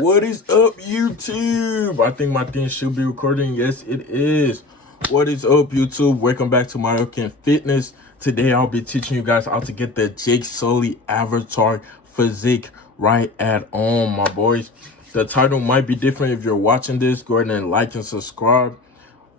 What is up, YouTube? I think my thing should be recording. Yes, it is. What is up, YouTube? Welcome back to my Fitness. Today, I'll be teaching you guys how to get the Jake Sully avatar physique right at home, my boys. The title might be different if you're watching this. Go ahead and like and subscribe,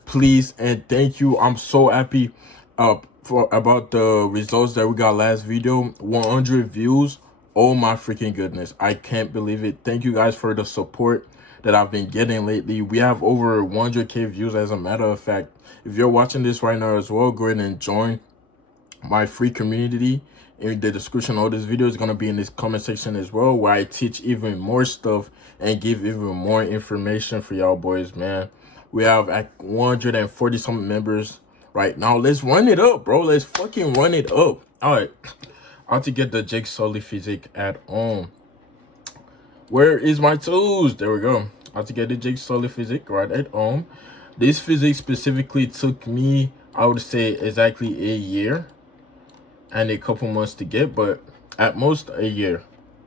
please, and thank you. I'm so happy about the results that we got last video. 100 views. Oh my freaking goodness, I can't believe it. Thank you guys for the support that I've been getting lately. We have over 100k views. As a matter of fact, if you're watching this right now as well, go ahead and join my free community. In the description of this video is going to be in this comment section as well, where I teach even more stuff and give even more information for y'all boys, man. We have at 140 something members right now. Let's run it up, bro. Let's fucking run it up. All right, how to get the Jake Sully physique at home. Where is my tools? There we go. How to get the Jake Sully physique right at home. This physique specifically took me, I would say, exactly a year and a couple months to get, but at most a year,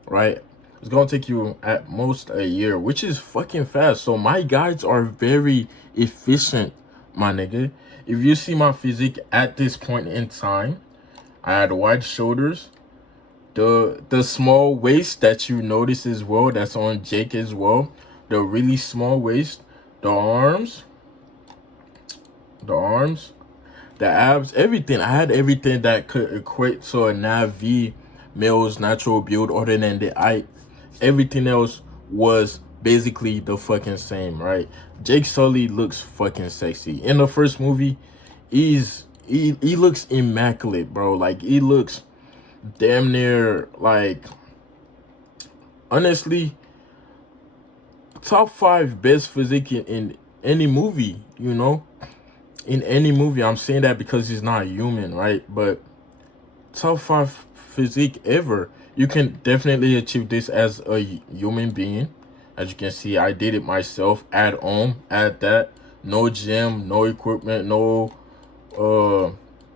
right? It's gonna take you at most a year, which is fucking fast. So my guides are very efficient, my nigga. If you see my physique at this point in time, I had wide shoulders, the small waist that you notice as well, that's on Jake as well, the really small waist, the arms, the abs, everything. I had everything that could equate to a Navi male's natural build, other than the height. Everything else was basically the fucking same, right? Jake Sully looks fucking sexy. In the first movie, he looks immaculate, bro. Like, he looks damn near, like, honestly, top 5 best physique in any movie, you know? In any movie. I'm saying that because he's not human, right? But top 5 physique ever. You can definitely achieve this as a human being. As you can see, I did it myself at home, at that. No gym, no equipment, no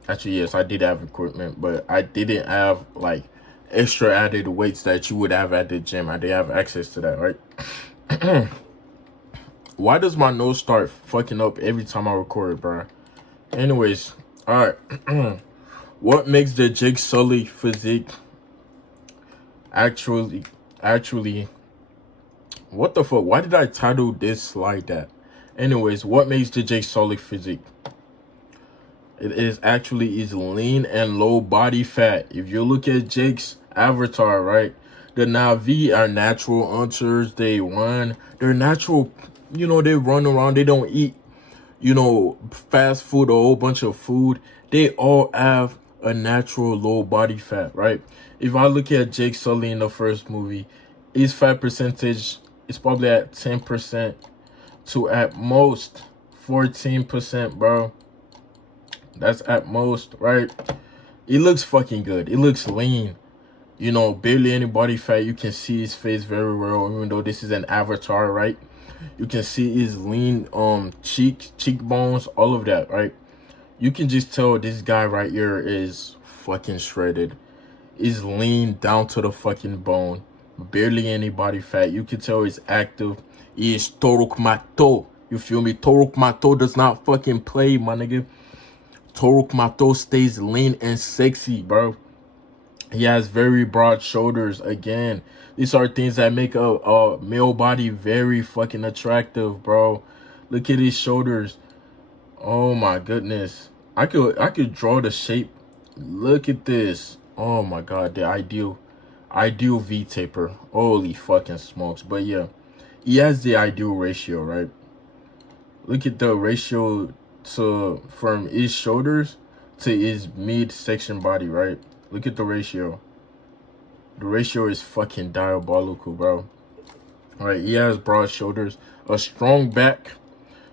actually, yes, I did have equipment, but I didn't have like extra added weights that you would have at the gym. I didn't have access to that, right? Why does my nose start fucking up every time I record, bro? Anyways, all right. What makes the Jake Sully physique actually, what the fuck? Why did I title this like that? Anyways, what makes the Jake Sully physique? It is actually is lean and low body fat. If you look at Jake's avatar, right? The Navi are natural hunters. They run. They're natural. You know, they run around. They don't eat, you know, fast food or a whole bunch of food. They all have a natural low body fat, right? If I look at Jake Sully in the first movie, his fat percentage is probably at 10% to at most 14%, bro. That's at most, right? It looks fucking good. It looks lean. You know, barely any body fat. You can see his face very well, even though this is an avatar, right? You can see his lean cheekbones, all of that, right? You can just tell this guy right here is fucking shredded. He's lean down to the fucking bone. Barely any body fat. You can tell he's active. He is Toruk Mato. You feel me? Toruk Mato does not fucking play, my nigga. Toruk Mato stays lean and sexy, bro. He has very broad shoulders. Again, these are things that make a male body very fucking attractive, bro. Look at his shoulders. Oh my goodness. I could draw the shape. Look at this. Oh my god, the ideal V taper. Holy fucking smokes. But yeah, he has the ideal ratio, right? Look at the ratio from his shoulders to his midsection body, right? Look at the ratio. The ratio is fucking diabolical, bro. All right, he has broad shoulders, a strong back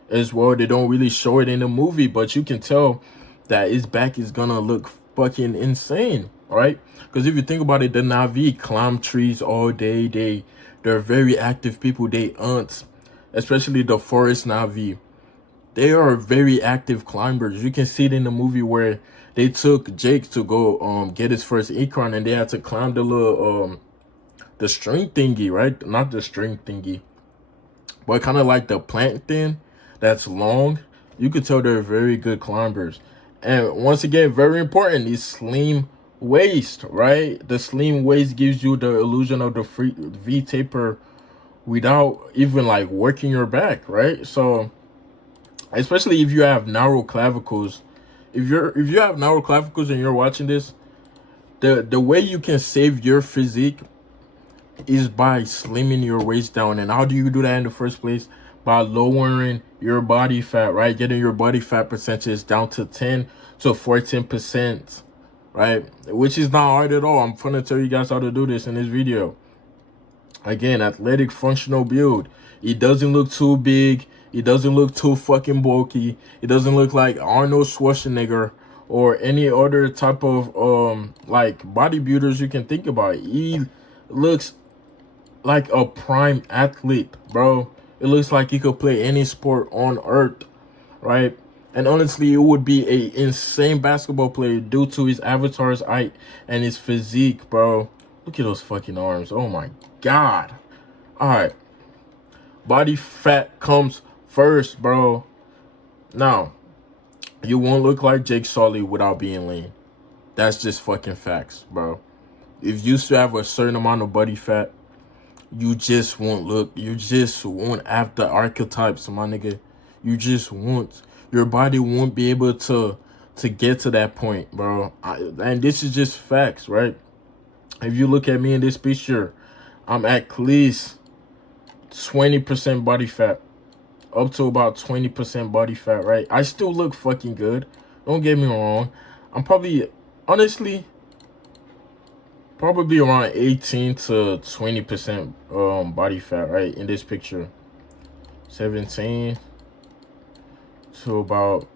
as well. They don't really show it in the movie, but you can tell that his back is gonna look fucking insane, right? Because if you think about it, the Navi climb trees all day. They're very active people. They hunt, especially the forest Navi. They are very active climbers. You can see it in the movie where they took Jake to go get his first acorn, and they had to climb the the string thingy, right? Not the string thingy, but kind of like the plant thing that's long. You could tell they're very good climbers. And once again, very important, is slim waist, right? The slim waist gives you the illusion of the free V taper without even like working your back, right? So especially if you have narrow clavicles, if you have narrow clavicles and you're watching this, the way you can save your physique is by slimming your waist down. And how do you do that in the first place? By lowering your body fat, right? Getting your body fat percentage down to 10 to 14%, right? Which is not hard at all. I'm gonna tell you guys how to do this in this video. Again, athletic functional build. It doesn't look too big. It doesn't look too fucking bulky. It doesn't look like Arnold Schwarzenegger or any other type of like bodybuilders you can think about. He looks like a prime athlete, bro. It looks like he could play any sport on earth, right? And honestly, it would be a insane basketball player due to his avatar's height and his physique, bro. Look at those fucking arms. Oh my god. All right. Body fat comes first, bro. Now, you won't look like Jake Sully without being lean. That's just fucking facts, bro. If you still have a certain amount of body fat, you just won't have the archetypes, my nigga. You just won't. Your body won't be able to get to that point, bro. And this is just facts, right? If you look at me in this picture, I'm at least 20% body fat, up to about 20% body fat, right? I still look fucking good. Don't get me wrong. I'm probably, honestly, probably around 18 to 20% body fat, right? In this picture, 17 to about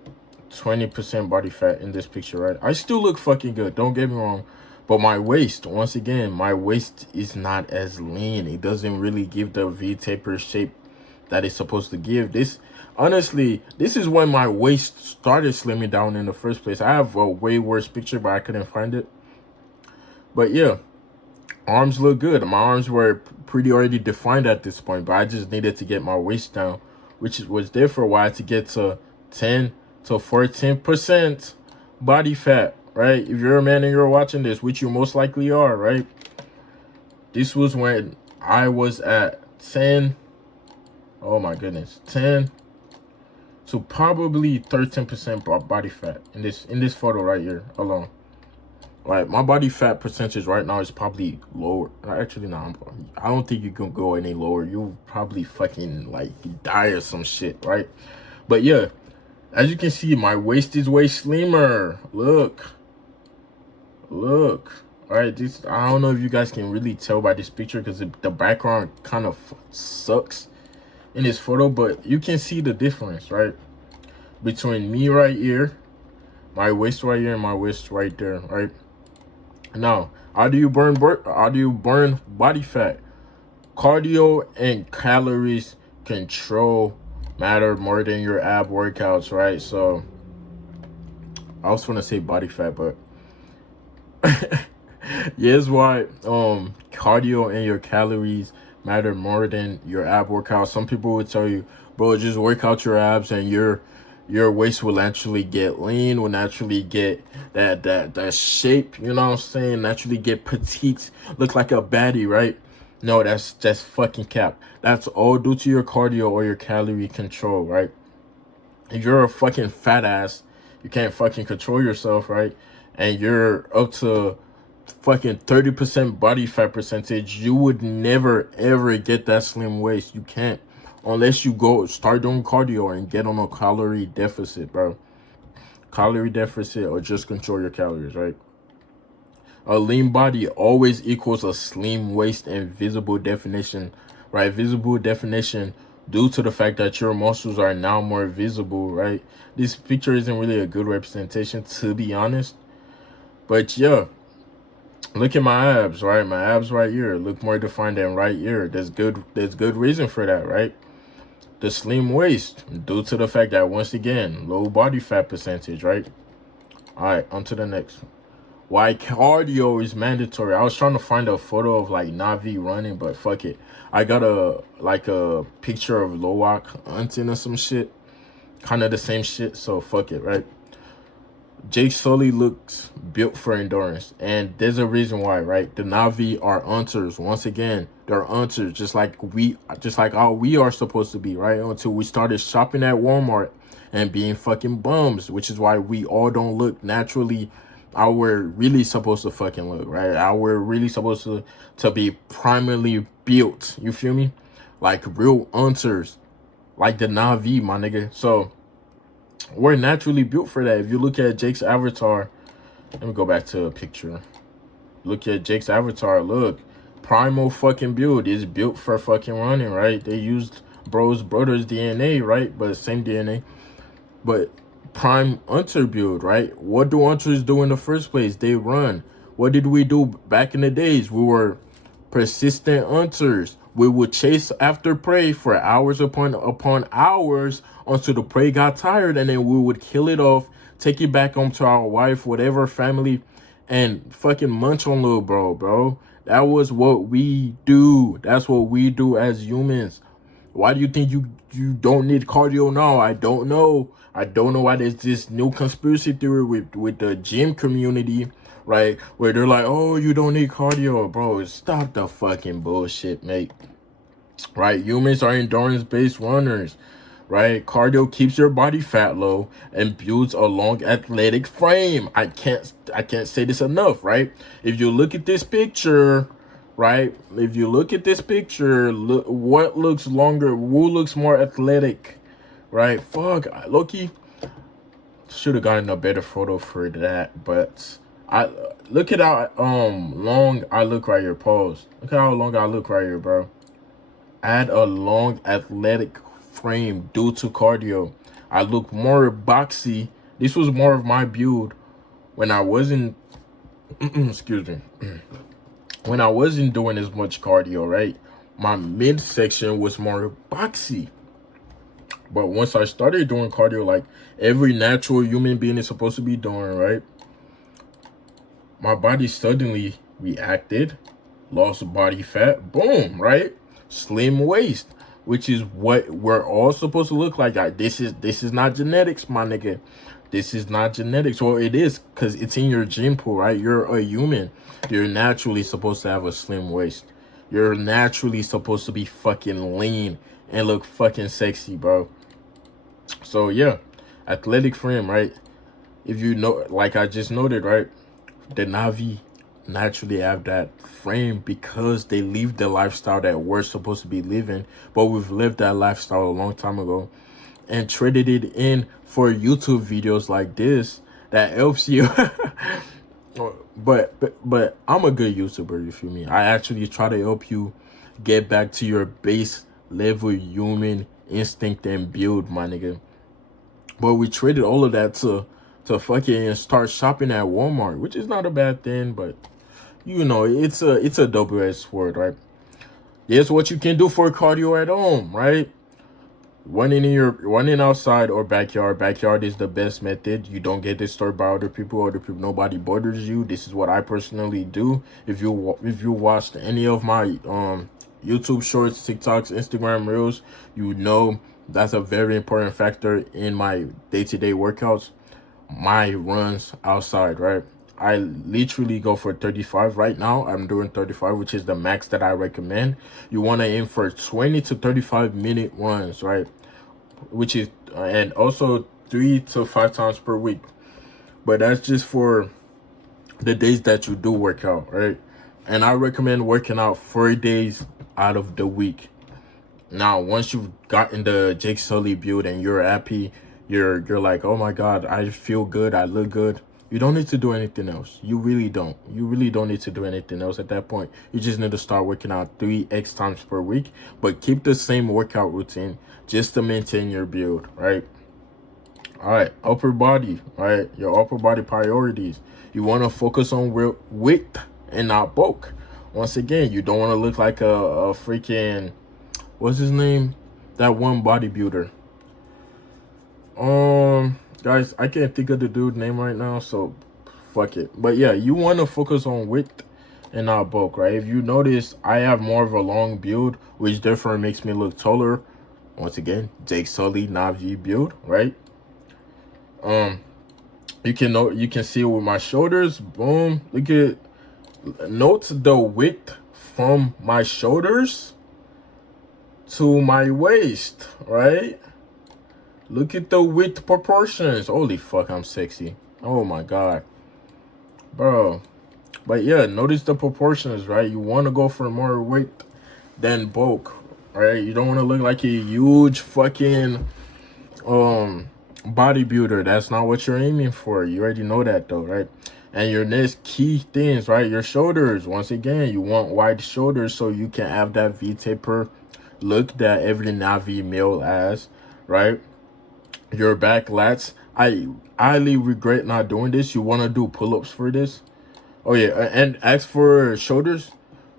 20% body fat in this picture, right? I still look fucking good. Don't get me wrong. But my waist, once again, my waist is not as lean. It doesn't really give the V taper shape that it's supposed to give. This, honestly, this is when my waist started slimming down in the first place. I have a way worse picture, but I couldn't find it. But yeah, arms look good. My arms were pretty already defined at this point, but I just needed to get my waist down, which was there for a while to get to 10 to 14% body fat. Right? If you're a man and you're watching this, which you most likely are, right? This was when I was at 10. Oh my goodness, 10 to probably 13% body fat in this photo right here alone. Right, my body fat percentage right now is probably lower. Actually, no, I don't think you can go any lower. You'll probably fucking like die or some shit, right? But yeah, as you can see, my waist is way slimmer. Look. All right, this, I don't know if you guys can really tell by this picture because the background kind of sucks in this photo, but you can see the difference, right, between me right here, my waist right here, and my waist right there, right? Now, how do you burn body fat? Cardio and calories control matter more than your ab workouts, right? So I was gonna say body fat, but here's why cardio and your calories matter more than your ab workout. Some people would tell you, bro, just work out your abs and your waist will naturally get lean, will naturally get that shape, you know what I'm saying? Naturally get petite, look like a baddie, right? No, that's fucking cap. That's all due to your cardio or your calorie control, right? If you're a fucking fat ass, you can't fucking control yourself, right? And you're up to fucking 30% body fat percentage, you would never ever get that slim waist. You can't, unless you go start doing cardio and get on a calorie deficit, bro. Calorie deficit, or just control your calories, right? A lean body always equals a slim waist and visible definition, right? Visible definition due to the fact that your muscles are now more visible, right? This picture isn't really a good representation, to be honest. But yeah, look at my abs, right? My abs right here look more defined than right here. There's good reason for that, right? The slim waist due to the fact that, once again, low body fat percentage, right? All right, on to the next. why cardio is mandatory. I was trying to find a photo of like Navi running, but fuck it. I got a picture of Lowak hunting or some shit. Kind of the same shit, so fuck it, right? Jake Sully looks built for endurance, and there's a reason why, right? The Navi are hunters. Once again, they're hunters, just like how we are supposed to be, right? Until we started shopping at Walmart and being fucking bums, which is why we all don't look naturally how we're really supposed to fucking look, right? How we're really supposed to be primarily built. You feel me? Like real hunters, like the Navi, my nigga. So we're naturally built for that. If you look at Jake's avatar, let me go back to a picture. Look at Jake's avatar. Look, primal fucking build is built for fucking running, right? They used bro's brother's DNA, right? But same DNA. But prime hunter build, right? What do hunters do in the first place? They run. What did we do back in the days? We were persistent hunters. We would chase after prey for hours upon hours until the prey got tired, and then we would kill it off, take it back home to our wife, whatever family, and fucking munch on little bro. That was what we do. That's what we do as humans. Why do you think you don't need cardio now? I don't know. I don't know why there's this new conspiracy theory with the gym community, right? Where they're like, oh, you don't need cardio, bro. Stop the fucking bullshit, mate. Right? Humans are endurance-based runners, right? Cardio keeps your body fat low and builds a long athletic frame. I can't say this enough, right? If you look at this picture, right? If you look at this picture, look what looks longer, who looks more athletic, right? Fuck, Loki should have gotten a better photo for that, but I look at how long I look right here. Pause. Look at how long I look right here, bro. Add a long athletic frame due to cardio. I look more boxy. This was more of my build when I wasn't excuse me. When I wasn't doing as much cardio, right? My midsection was more boxy. But once I started doing cardio, like every natural human being is supposed to be doing, right? My body suddenly reacted, lost body fat, boom, right? Slim waist, which is what we're all supposed to look like. This is not genetics, my nigga. This is not genetics. Well, it is, because it's in your gene pool, right? You're a human. You're naturally supposed to have a slim waist. You're naturally supposed to be fucking lean and look fucking sexy, bro. So yeah, athletic frame, right? If you know, like I just noted, right? The Navi naturally have that frame because they live the lifestyle that we're supposed to be living, but we've lived that lifestyle a long time ago and traded it in for YouTube videos like this that helps you. but I'm a good YouTuber, you feel me? I actually try to help you get back to your base level human instinct and build, my nigga. But we traded all of that to fucking start shopping at Walmart, which is not a bad thing, but you know, it's a double-edged sword, right? Here's what you can do for cardio at home, right? Running outside or backyard. Backyard is the best method. You don't get disturbed by other people. Nobody bothers you. This is what I personally do. If you watched any of my YouTube shorts, TikToks, Instagram reels, you know that's a very important factor in my day-to-day workouts. My runs outside, right? I literally go for 35 right now. I'm doing 35, which is the max that I recommend. You want to aim for 20 to 35 minute runs, right? Which is, and also 3 to 5 times per week. But that's just for the days that you do work out, right? And I recommend working out 4 days out of the week. Now, once you've gotten the Jake Sully build and you're happy, you're like, oh my God, I feel good, I look good. You don't need to do anything else. You really don't. You really don't need to do anything else at that point. You just need to start working out 3x times per week, but keep the same workout routine just to maintain your build, right? All right, upper body, right? Your upper body priorities. You want to focus on width and not bulk. Once again, you don't want to look like a freaking, what's his name? That one bodybuilder. Guys, I can't think of the dude's name right now, so fuck it. But yeah, you want to focus on width and not bulk, right? If you notice, I have more of a long build, which therefore makes me look taller. Once again, Jake Sully Navi build, right? You can know, you can see with my shoulders. Boom. Look at, note the width from my shoulders to my waist, right? Look at the width proportions. Holy fuck, I'm sexy. Oh my god, bro. But yeah, notice the proportions, right? You want to go for more width than bulk, right? You don't want to look like a huge fucking bodybuilder. That's not what you're aiming for. You already know that though, right? And your next key things, right? Your shoulders. Once again, you want wide shoulders so you can have that V-taper look that every Navi male has, right? Your back lats. I highly regret not doing this. You want to do pull-ups for this. Oh yeah, and as for shoulders,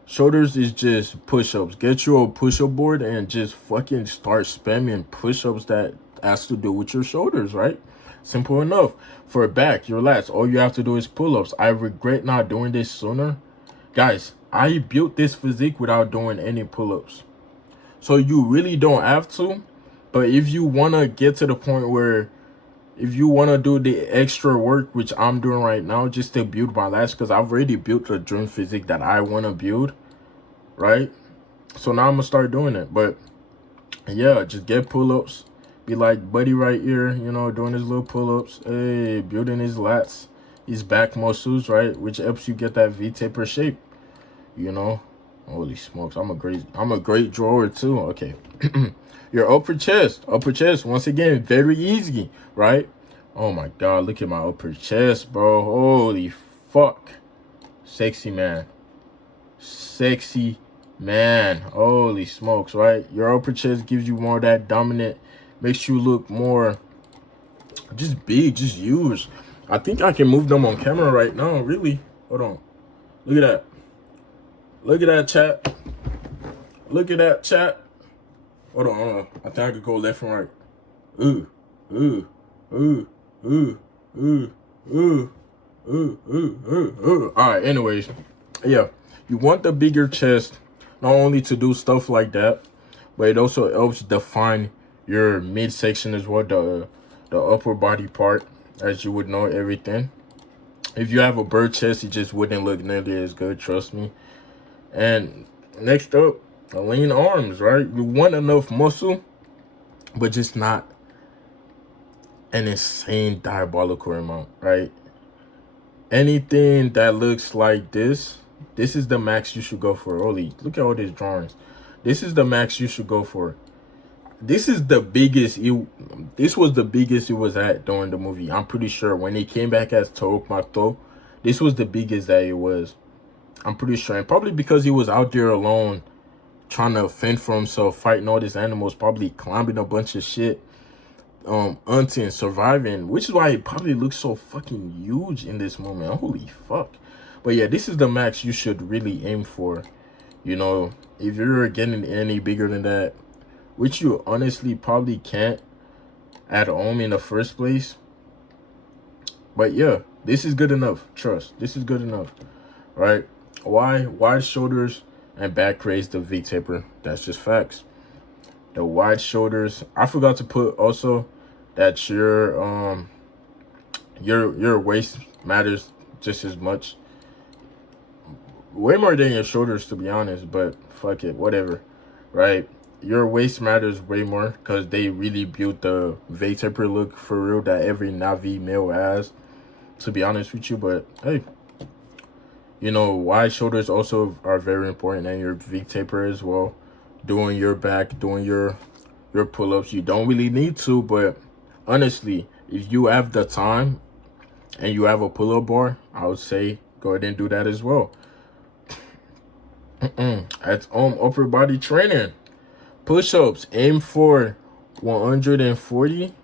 shoulders is just push-ups. Get you a push-up board and just fucking start spamming push-ups that has to do with your shoulders, right? Simple enough. For back, your lats, all you have to do is pull-ups. I regret not doing this sooner. Guys, I built this physique without doing any pull-ups. So you really don't have to. But if you want to get to the point where, if you want to do the extra work, which I'm doing right now, just to build my lats, because I've already built the dream physique that I want to build, right? So now I'm going to start doing it. But yeah, just get pull-ups. Be like Buddy right here, you know, doing his little pull-ups. Hey, building his lats, his back muscles, right? Which helps you get that V-taper shape, you know. Holy smokes, I'm a great drawer too. Okay. Your upper chest, once again, very easy, right? Oh my god, look at my upper chest, bro. Holy fuck. Sexy man. Sexy man. Holy smokes, right? Your upper chest gives you more of that dominant, makes you look more just big, just huge. I think I can move them on camera right now, really. Hold on. Look at that. Look at that, chat. Look at that, chat. Hold on. I think I could go left and right. Ooh, ooh, ooh, ooh, ooh, ooh, ooh, ooh, ooh. All right, anyways. Yeah, you want the bigger chest, not only to do stuff like that, but it also helps define your midsection as well, the upper body part, as you would know everything. If you have a bird chest, it just wouldn't look nearly as good, trust me. And next up, lean arms, right? You want enough muscle, but just not an insane diabolical amount, right? Anything that looks like this is the max you should go for. Holy, look at all these drawings. This is the max you should go for. This is the biggest this was the biggest it was at during the movie. I'm pretty sure when he came back as Took Mato, this was the biggest that it was. I'm pretty sure. And probably because he was out there alone trying to fend for himself, fighting all these animals, probably climbing a bunch of shit, hunting, surviving, which is why it probably looks so fucking huge in this moment. Holy fuck. But yeah, this is the max you should really aim for. You know, if you're getting any bigger than that, which you honestly probably can't at home in the first place. But yeah, this is good enough. Trust, this is good enough, right? Why? Wide shoulders and back raise the V-taper. That's just facts. The wide shoulders. I forgot to put also that your waist matters just as much. Way more than your shoulders, to be honest, but fuck it, whatever, right? Your waist matters way more because they really built the V-taper look for real that every Navi male has, to be honest with you. But hey, you know, wide shoulders also are very important, and your V-taper as well. Doing your back, doing your pull-ups, you don't really need to, but honestly, if you have the time and you have a pull-up bar, I would say go ahead and do that as well. At upper body training, push-ups, aim for 140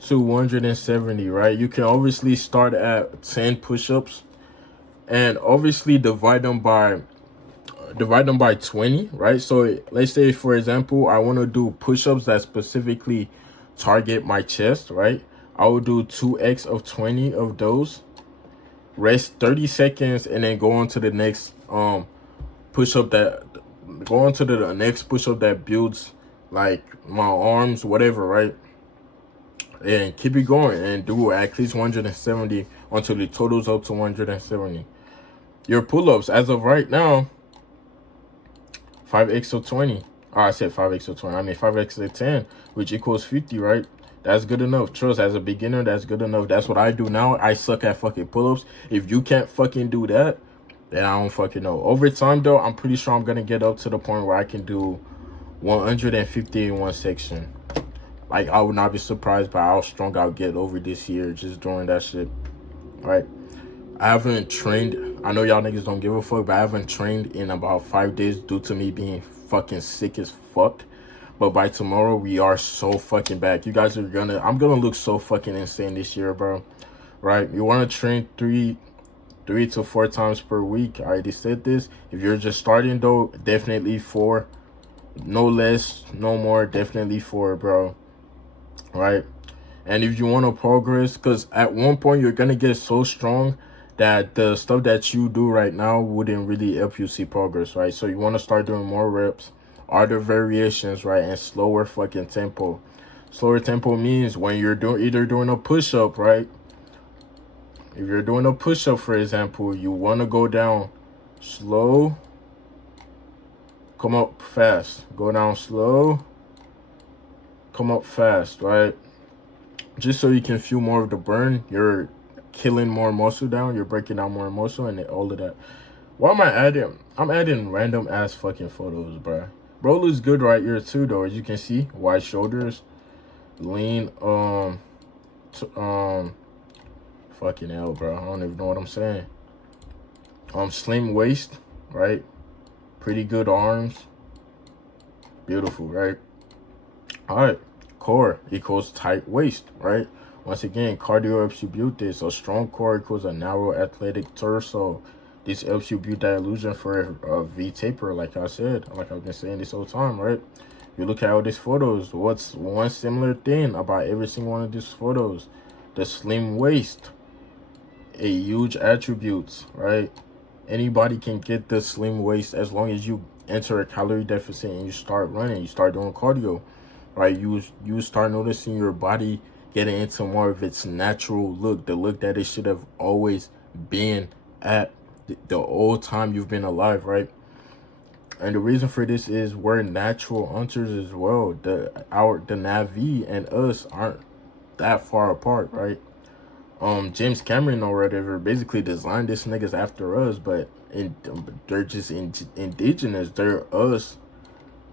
to 170, right? You can obviously start at 10 push-ups and obviously divide them by 20, right? So let's say, for example, I want to do push-ups that specifically target my chest, right? I would do 2x of 20 of those, rest 30 seconds, and then go on to the next push up that go on to the next push up that builds like my arms, whatever, right? And keep it going and do at least 170 until the totals up to 170. Your pull-ups as of right now, 5x of 20. Oh, I said 5x of 20. I mean 5x of 10, which equals 50, right? That's good enough. Trust, as a beginner, that's good enough. That's what I do now. I suck at fucking pull-ups. If you can't fucking do that, then I don't fucking know. Over time, though, I'm pretty sure I'm going to get up to the point where I can do 150 in one section. Like, I would not be surprised by how strong I'll get over this year just doing that shit, right? I haven't trained. I know y'all niggas don't give a fuck, but I haven't trained in about 5 days due to me being fucking sick as fuck. But by tomorrow, we are so fucking back. You guys are I'm gonna look so fucking insane this year, bro. Right? You want to train three to 4 times per week. I already said this. If you're just starting, though, definitely 4. No less, no more. Definitely 4, bro. Right? And if you want to progress, because at one point, you're gonna get so strong that the stuff that you do right now wouldn't really help you see progress, right? So you want to start doing more reps, harder variations, right? And slower fucking tempo. Slower tempo means when you're either doing a push-up, right? If you're doing a push-up, for example, you want to go down slow, come up fast. Go down slow, come up fast, right? Just so you can feel more of the burn. You're killing more muscle down, you're breaking down more muscle, and all of that. What am I adding? I'm adding random ass fucking photos, bro. Bro looks good right here too, though. As you can see, wide shoulders, lean, fucking hell, bro. I don't even know what I'm saying. Slim waist, right? Pretty good arms. Beautiful, right? All right. Core equals tight waist, right? Once again, cardio helps you build this. A strong core equals a narrow athletic torso. This helps you build that illusion for a V taper, like I said, like I've been saying this whole time, right? You look at all these photos. What's one similar thing about every single one of these photos? The slim waist. A huge attribute, right? Anybody can get the slim waist as long as you enter a calorie deficit and you start running, you start doing cardio, right? You start noticing your body getting into more of its natural look, the look that it should have always been at the old time you've been alive, right? And the reason for this is we're natural hunters as well. The Navi and us aren't that far apart, right? James Cameron or whatever basically designed this niggas after us, but they're just indigenous. They're us.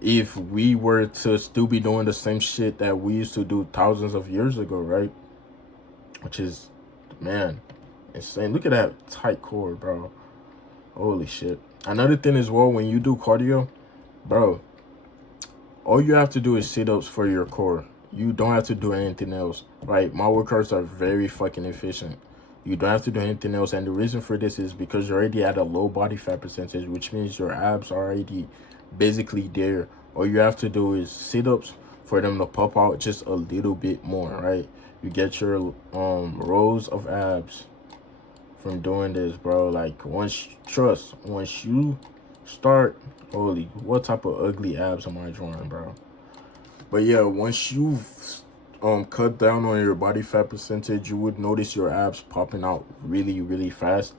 If we were to still be doing the same shit that we used to do thousands of years ago, right? Which is, man, insane. Look at that tight core, bro. Holy shit. Another thing as well, when you do cardio, bro, all you have to do is sit-ups for your core. You don't have to do anything else, right? My workouts are very fucking efficient. You don't have to do anything else. And the reason for this is because you're already at a low body fat percentage, which means your abs are already basically there. All you have to do is sit-ups for them to pop out just a little bit more, right? You get your rows of abs from doing this, bro. Like, once you start, holy, what type of ugly abs am I drawing, bro? But yeah, once you cut down on your body fat percentage, you would notice your abs popping out really, really fast.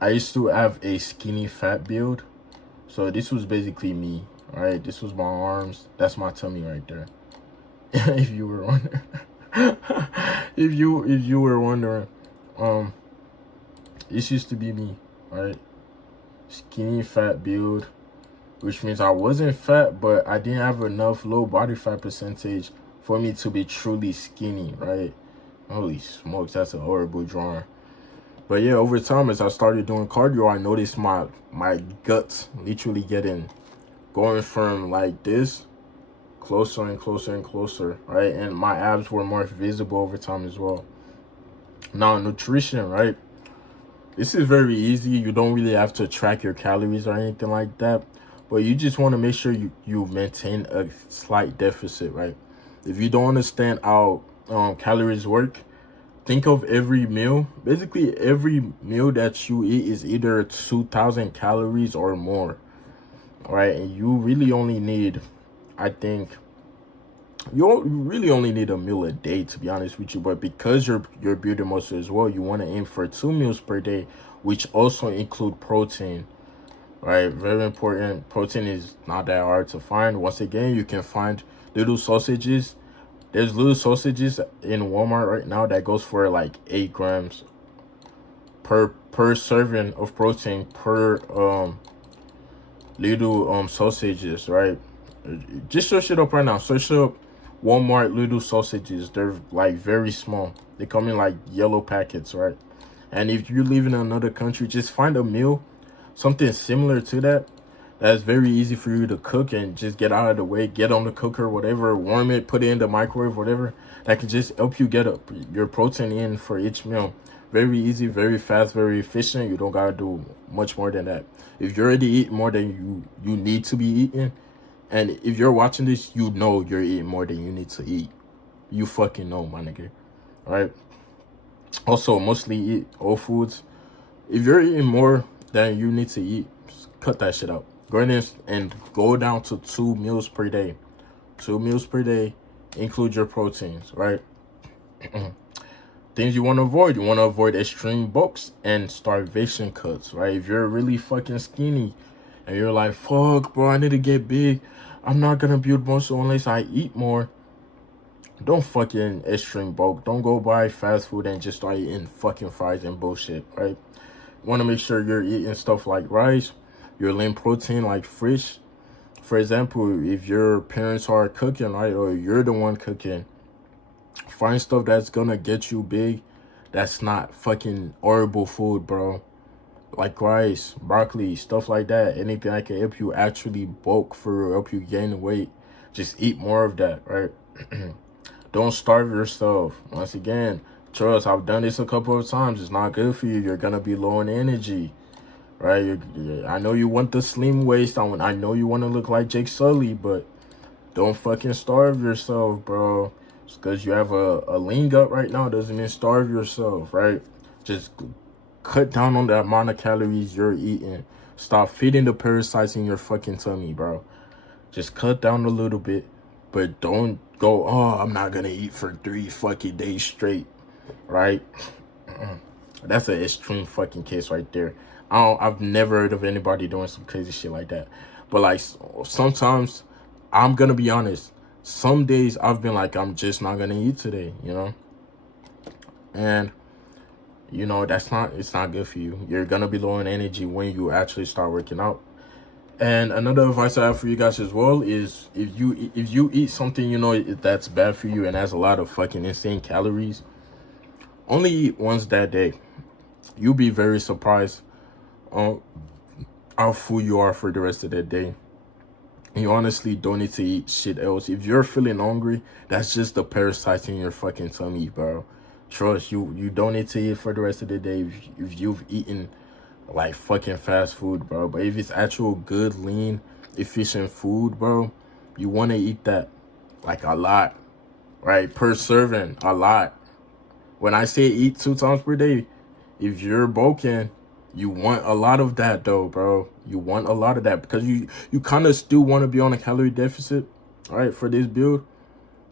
I used to have a skinny fat build, so this was basically me, right? This was my arms. That's my tummy right there. If you were wondering, if you were wondering, this used to be me, right? Skinny fat build, which means I wasn't fat, but I didn't have enough low body fat percentage for me to be truly skinny, right? Holy smokes, that's a horrible drawing. But yeah, over time, as I started doing cardio, I noticed my guts literally going from like this, closer and closer and closer, right? And my abs were more visible over time as well. Now, nutrition, right? This is very easy. You don't really have to track your calories or anything like that. But you just want to make sure you maintain a slight deficit, right? If you don't understand how calories work, think of every meal. Basically, every meal that you eat is either 2,000 calories or more, right? And you really only need, I think, you really only need a meal a day, to be honest with you. But because you're building muscle as well, you want to aim for 2 meals per day, which also include protein, right? Very important. Protein is not that hard to find. Once again, you can find little sausages. There's little sausages in Walmart right now that goes for like 8 grams per serving of protein per little sausages, right? Just search it up right now. Search up Walmart little sausages. They're like very small. They come in like yellow packets, right? And if you live in another country, just find a meal, something similar to that, that's very easy for you to cook and just get out of the way, get on the cooker, whatever, warm it, put it in the microwave, whatever. That can just help you get your protein in for each meal. Very easy, very fast, very efficient. You don't gotta do much more than that. If you're already eating more than you need to be eating, and if you're watching this, you know you're eating more than you need to eat. You fucking know, my nigga. All right. Also, mostly eat whole foods. If you're eating more than you need to eat, cut that shit out. Go in and go down to 2 meals per day. 2 meals per day, include your proteins, right? Things you want to avoid. You want to avoid extreme bulks and starvation cuts, right? If you're really fucking skinny and you're like, fuck, bro, I need to get big. I'm not going to build muscle unless I eat more. Don't fucking extreme bulk. Don't go buy fast food and just start eating fucking fries and bullshit, right? You want to make sure you're eating stuff like rice, your lean protein like fish. For example, if your parents are cooking, right, or you're the one cooking, find stuff that's gonna get you big. That's not fucking horrible food, bro. Like rice, broccoli, stuff like that. Anything that can help you actually bulk, for help you gain weight. Just eat more of that, right? Don't starve yourself. Once again, trust, I've done this a couple of times. It's not good for you. You're gonna be low in energy, right? I know you want the slim waist. I know you want to look like Jake Sully, but don't fucking starve yourself, bro. Just because you have a lean gut right now doesn't mean starve yourself, right? Just cut down on the amount of calories you're eating. Stop feeding the parasites in your fucking tummy, bro. Just cut down a little bit, but don't go, oh, I'm not gonna eat for 3 fucking days straight, right? That's an extreme fucking case right there. I've never heard of anybody doing some crazy shit like that. But like sometimes, I'm gonna be honest, some days I've been like, I'm just not gonna eat today, you know? And you know, it's not good for you. You're gonna be low in energy when you actually start working out. And another advice I have for you guys as well is if you eat something you know that's bad for you and has a lot of fucking insane calories, only eat once that day. You'll be very surprised on how full you are for the rest of the day. You honestly don't need to eat shit else. If you're feeling hungry, that's just the parasites in your fucking tummy, bro. Trust, you don't need to eat for the rest of the day if you've eaten like fucking fast food, bro. But if it's actual good, lean, efficient food, bro, you want to eat that like a lot, right? Per serving, a lot. When I say eat 2 times per day, if you're bulking, you want a lot of that though, bro. You want a lot of that because you kind of still want to be on a calorie deficit, right, for this build.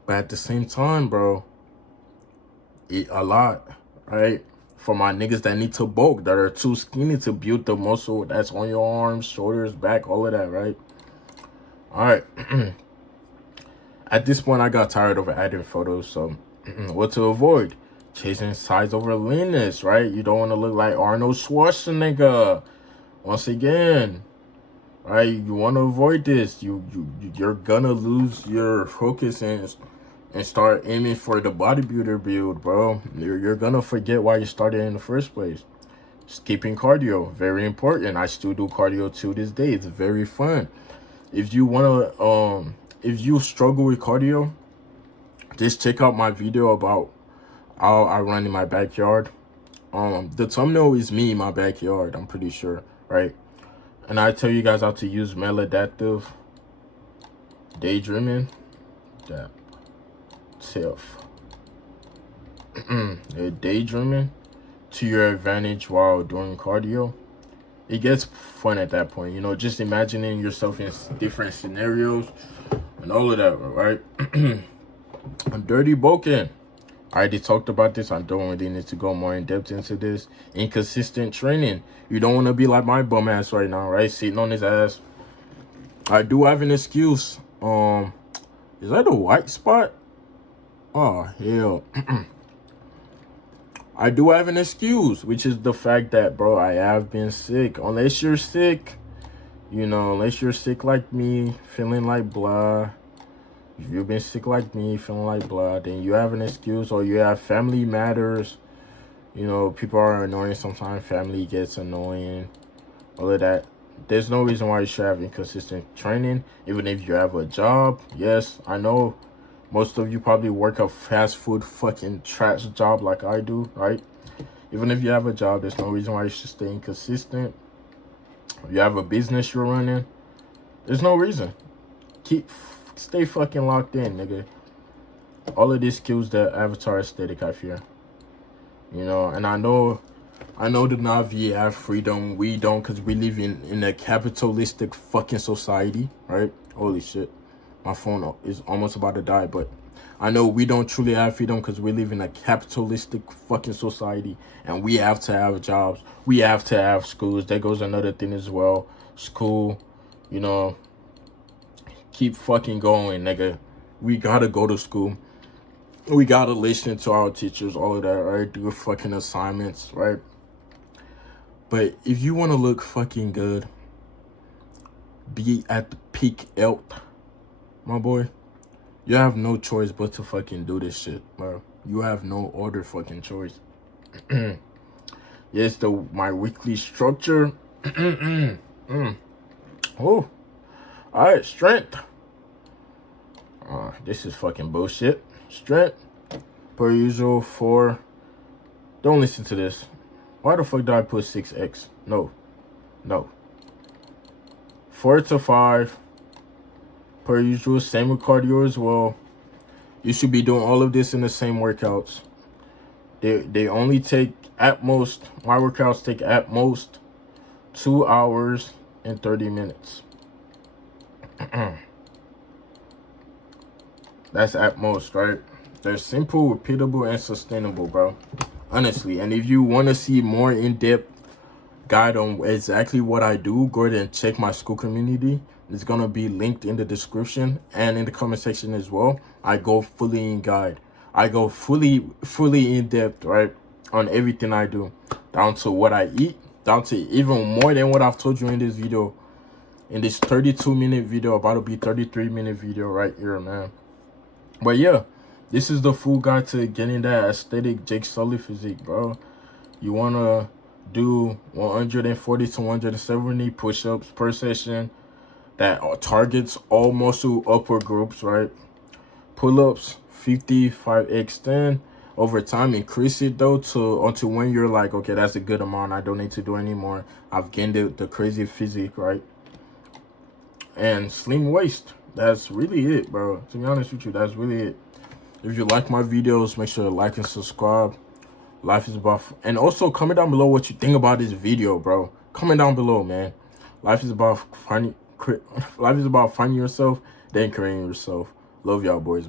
But at the same time, bro, eat a lot, right? For my niggas that need to bulk, that are too skinny to build the muscle that's on your arms, shoulders, back, all of that, right? All right. At this point, I got tired of adding photos, so what to avoid? Chasing size over leanness, right? You don't want to look like Arnold Schwarzenegger. Once again, right? You want to avoid this. You're gonna lose your focus and start aiming for the bodybuilder build, bro. You're gonna forget why you started in the first place. Skipping cardio, very important. I still do cardio to this day. It's very fun. If you wanna if you struggle with cardio, just check out my video about how I run in my backyard. The thumbnail is me in my backyard, I'm pretty sure, right? And I tell you guys how to use maladaptive daydreaming. That self. daydreaming to your advantage while doing cardio, it gets fun at that point. You know, just imagining yourself in different scenarios and all of that, right? Dirty bulking. I already talked about this. I don't really need to go more in depth into this. Inconsistent training. You don't want to be like my bum ass right now, right? Sitting on his ass. I do have an excuse. Is that a white spot? Oh, hell. I do have an excuse, which is the fact that, bro, I have been sick. Unless you're sick, you know, unless you're sick like me, feeling like blah. If you've been sick like me, feeling like blah, then you have an excuse, or you have family matters. You know, people are annoying sometimes. Family gets annoying. All of that. There's no reason why you should have inconsistent training, even if you have a job. Yes, I know most of you probably work a fast food fucking trash job like I do, right? Even if you have a job, there's no reason why you should stay inconsistent. If you have a business you're running, there's no reason. Stay fucking locked in, nigga. All of these skills that Avatar aesthetic, I fear. You know, and I know the Na'vi have freedom. We don't, because we live in a capitalistic fucking society, right? Holy shit. My phone is almost about to die, but I know we don't truly have freedom because we live in a capitalistic fucking society, and we have to have jobs. We have to have schools. There goes another thing as well. School, you know, keep fucking going, nigga. We gotta go to school. We gotta listen to our teachers, all of that, right? Do fucking assignments, right? But if you want to look fucking good, be at the peak health, my boy, you have no choice but to fucking do this shit, bro. You have no other fucking choice. Yes, my weekly structure. Oh, all right, strength. This is fucking bullshit. Strength, per usual, 4. Don't listen to this. Why the fuck did I put 6x? No. 4 to 5. Per usual, same with cardio as well. You should be doing all of this in the same workouts. They only take, at most, my workouts take at most 2 hours and 30 minutes. That's at most, right? They're simple, repeatable, and sustainable, bro. Honestly. And if you want to see more in-depth guide on exactly what I do, go ahead and check my school community. It's going to be linked in the description and in the comment section as well. I go fully in guide. I go fully in depth, right, on everything I do, down to what I eat, down to even more than what I've told you in this video, in this 32-minute video, about to be 33-minute video right here, man. But yeah, this is the full guide to getting that aesthetic Jake Sully physique, bro. You want to do 140 to 170 push-ups per session. That targets all muscle upper groups, right? Pull-ups, 55x 10. Over time, increase it though until when you're like, okay, that's a good amount. I don't need to do anymore. I've gained the crazy physique, right? And slim waist. That's really it, bro. To be honest with you, that's really it. If you like my videos, make sure to like and subscribe. Life is about, and also comment down below what you think about this video, bro. Comment down below, man. Life is about finding yourself, then creating yourself. Love y'all, boys, man.